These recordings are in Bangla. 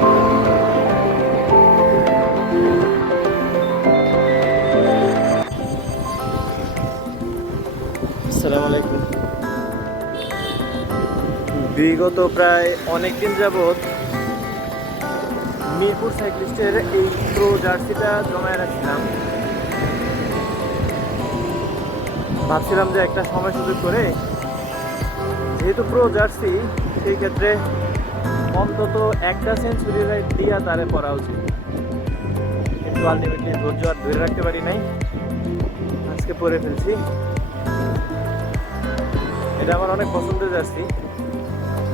আসসালামু আলাইকুম। বিগত প্রায় অনেকদিন যাবৎ মিরপুর সাইক্লিস্টের এই প্রো জার্সিটা জমায় রাখছিলাম। ভাবছিলাম যে একটা সময় সুযোগ করে, যেহেতু প্রো জার্সি, সেই ক্ষেত্রে অন্তত একটা সেঞ্চুরি রাইড দিয়া তারে পড়া উচিত। কিন্তু আলটিমেটলি ধৈর্য আর ধরে রাখতে পারি নাই, আজকে পরে ফেলছি। এটা আমার অনেক পছন্দের জার্সি,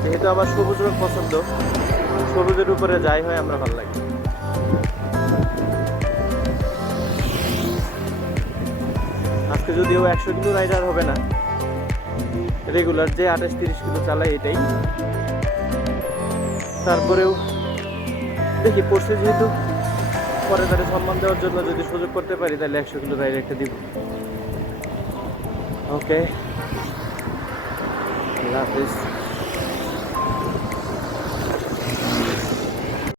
যেহেতু আমার সবুজ রং পছন্দ, সবুজের উপরে যাই হয় আমরা ভালো লাগে। আজকে যদিও 100 কিলো রাইডার হবে না, রেগুলার যে 28-30 কিলো চালাই এটাই। তারপরেও দেখি, পড়ছে যেহেতু, পরে তারে সম্মান দেওয়ার জন্য যদি সুযোগ করতে পারি তাহলে 100 কিলো রাইড একটা দিব। ওকে, আল্লাহ হাফিজ।